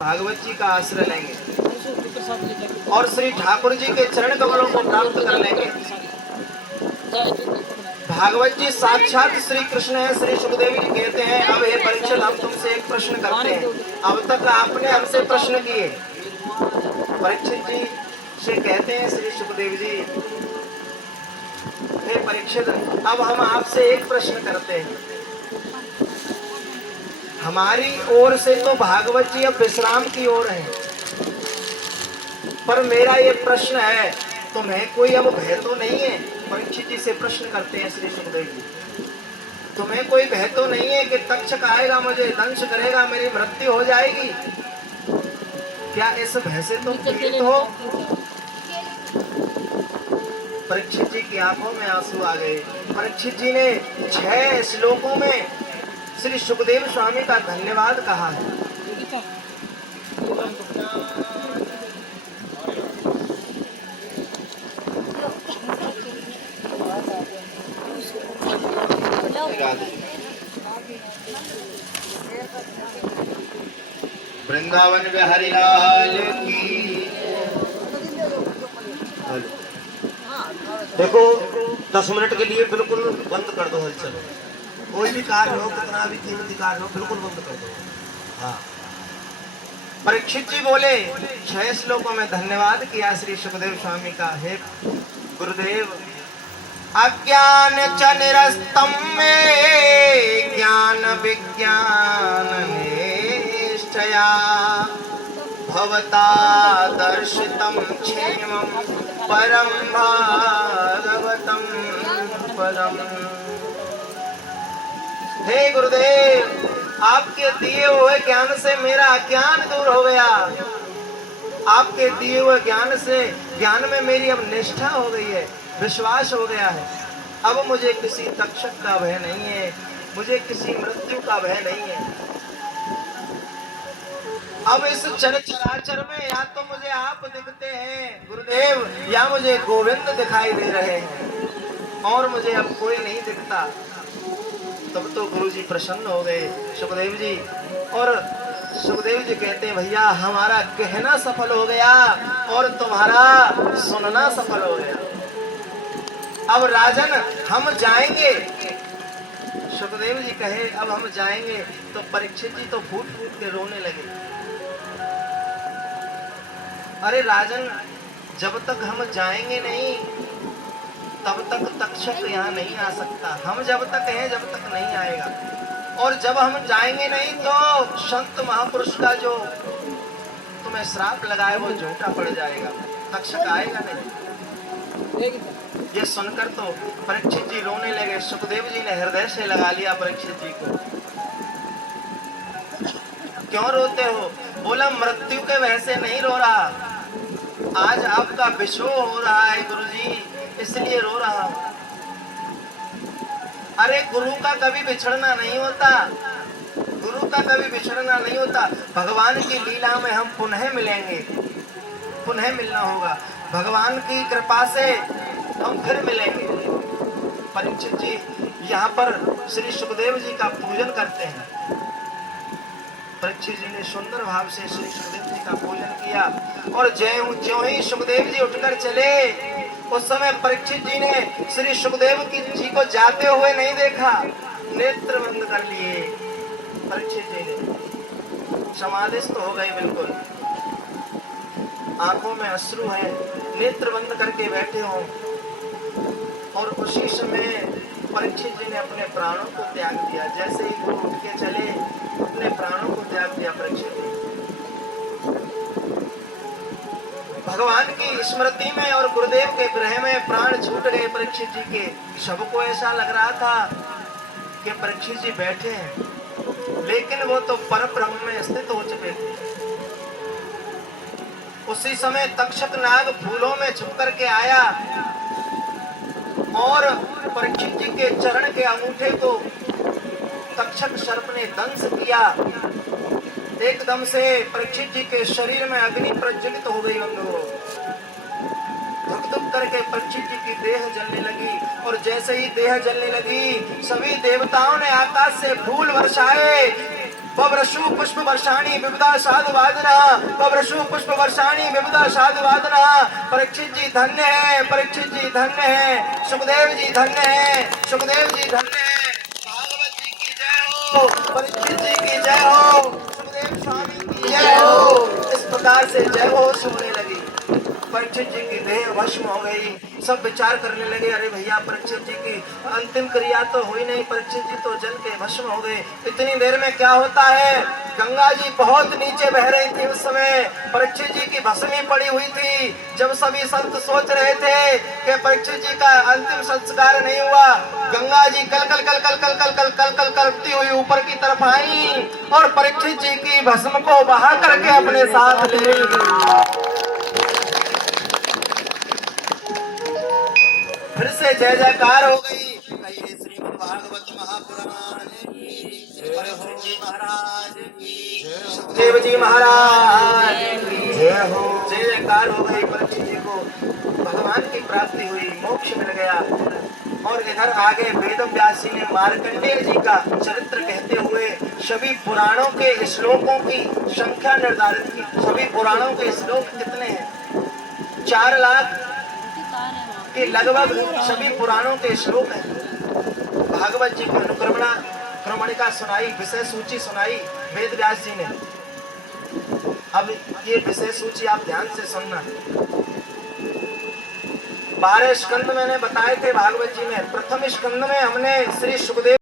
भागवत जी का आश्रय लेंगे और श्री ठाकुर जी के चरण कमलों को प्राप्त कर लेंगे। भागवत जी साक्षात श्री कृष्ण है। श्री सुखदेव जी कहते हैं, अब हे परीक्षित, हम तुमसे एक प्रश्न करते हैं। अब तक आपने हमसे प्रश्न किए। परीक्षित जी से कहते हैं श्री सुखदेव जी, हे परीक्षित, अब हम आपसे एक प्रश्न करते हैं। हमारी ओर से तो भागवत जी अब विश्राम की ओर है, पर मेरा ये प्रश्न है, तुम्हें कोई अब भय तो नहीं है? परीक्षित जी से प्रश्न करते हैं श्री सुखदेव जी, तुम्हें कोई भय तो नहीं है कि तक्षक आएगा, मुझे दंश करेगा, मेरी मृत्यु हो जाएगी? क्या इस भय से तुम पीड़ित हो? परीक्षित जी की आंखों में आंसू आ गए। परीक्षित जी ने 6 श्लोकों में श्री सुखदेव स्वामी का धन्यवाद कहा है। वृंदावन बिहारी लाल की। देखो 10 मिनट के लिए बिल्कुल बंद कर दो हलचल। कोई भी कार्य हो, कितना भी कीमती कार्य हो, बिल्कुल बंद कर दो। हाँ, परीक्षित जी बोले 6 श्लोकों में धन्यवाद किया श्री सुखदेव स्वामी का। हे गुरुदेव, अज्ञान च निरस्तम में ज्ञान विज्ञान निष्ठया भवता दर्शितम क्षेमम परम भागवतम परम। हे गुरुदेव, आपके दिए हुए ज्ञान से मेरा अज्ञान दूर हो गया। आपके दिए हुए ज्ञान में मेरी अब निष्ठा हो गई है, विश्वास हो गया है। अब मुझे किसी तक्षक का भय नहीं है, मुझे किसी मृत्यु का भय नहीं है। अब इस चराचर में या तो मुझे आप दिखते हैं गुरुदेव, या मुझे गोविंद दिखाई दे रहे हैं, और मुझे अब कोई नहीं दिखता। तब तो गुरु जी प्रसन्न हो गए सुखदेव जी, और सुखदेव जी कहते हैं, भैया हमारा कहना सफल हो गया और तुम्हारा सुनना सफल हो गया। अब राजन हम जाएंगे। सुखदेव जी कहे अब हम जाएंगे, तो परीक्षित जी तो फूट फूट के रोने लगे। अरे राजन, जब तक हम जाएंगे नहीं तब तक तक्षक यहाँ नहीं आ सकता। हम जब तक हैं जब तक नहीं आएगा, और जब हम जाएंगे नहीं तो संत महापुरुष का जो तुम्हें श्राप लगाए वो झूठा पड़ जाएगा, तक्षक आएगा नहीं। ये सुनकर तो परीक्षित जी रोने लगे। सुखदेव जी ने हृदय से लगा लिया परीक्षित जी को। क्यों रोते हो? बोला मृत्यु के वजह से नहीं रो रहा, आज आपका विशोह हो रहा है गुरुजी, इसलिए रो रहा हूं। अरे गुरु का कभी बिछड़ना नहीं होता, गुरु का कभी बिछड़ना नहीं होता। भगवान की लीला में हम पुनः मिलेंगे, पुनः मिलना होगा। भगवान की कृपा से हम फिर मिलेंगे। परीक्षित जी यहाँ पर श्री सुखदेव जी का पूजन करते हैं। परीक्षित जी ने सुंदर भाव से श्री सुखदेव जी का पूजन किया, और ज्यों ही सुखदेव जी उठकर चले, उस समय परीक्षित जी ने श्री सुखदेव जी को जाते हुए नहीं देखा, नेत्र बंद कर लिए। परीक्षित जी ने समाधिस्थ हो गए, बिल्कुल आंखों में अश्रु है, नेत्र बंद करके बैठे हों। और उसी समय परीक्षित जी ने अपने प्राणों को त्याग दिया। जैसे ही गुरु उठ के चले, अपने प्राणों को त्याग दिया परीक्षित जी। भगवान की स्मृति में और गुरुदेव के विरह में प्राण छूट गए परीक्षित जी के। सबको ऐसा लग रहा था कि परीक्षित जी बैठे हैं, लेकिन वो तो परब्रह्म में स्थित हो चुके थे। उसी समय तक्षक नाग फूलों में छुप करके आया और परीक्षित जी के चरण के अंगूठे को तक्षक सर्प ने दंश किया। एकदम से परीक्षित जी के शरीर में अग्नि प्रज्वलित हो गई। धुक धुक करके परीक्षित जी की देह जलने लगी, और जैसे ही देह जलने लगी, सभी देवताओं ने आकाश से फूल वर्षाए पवरशु पुष्प वर्षाणी विविधा साधु वादना, पवरशु पुष्प वर्षाणी विविधा साधु वादना। परीक्षित जी धन्य है, परीक्षित जी धन्य है, सुखदेव जी धन्य है, सुखदेव जी धन्य है। भागवत जी की जय हो, परीक्षित जी की जय हो, सुखदेव स्वामी की जय हो। इस प्रकार से जय हो सुनने लगी। परीक्षित जी की देह भस्म हो गई। सब विचार करने लगे, अरे भैया परीक्षित जी की अंतिम क्रिया तो हुई नहीं, परीक्षित जी तो जल के भस्म हो गए। इतनी देर में क्या होता है, गंगा जी बहुत नीचे बह रही थी। उस समय परीक्षित जी की भस्मी पड़ी हुई थी। जब सभी संत सोच रहे थे कि परीक्षित जी का अंतिम संस्कार नहीं हुआ, गंगा जी कल कल कल कल कल कल कल कल कल करती हुई ऊपर की तरफ आई और परीक्षित जी की भस्म को बहा करके अपने साथ ले गई। फिर से जय जयकार हो गई। कहिए श्रीमद् भागवत महापुराण की जय हो, जी महाराज की जय हो, सुखदेव जी महाराज की जय हो। जय जयकार हो गई। परीक्षित जी को भगवान की प्राप्ति हुई, मोक्ष मिल गया। और इधर आगे वेद व्यास जी ने मार्कंडेय जी का चरित्र कहते हुए सभी पुराणों के श्लोकों की संख्या निर्धारित की। सभी पुराणों के श्लोक कितने हैं? 4 लाख के लगभग सभी पुराणों के श्लोक हैं। भागवत जी को क्रमणिका सुनाई, विषय सूची सुनाई वेद व्यास जी ने। अब ये विषय सूची आप ध्यान से सुनना। 12 स्कंद मैंने बताए थे भागवत जी में। प्रथम स्कंद में हमने श्री सुखदेव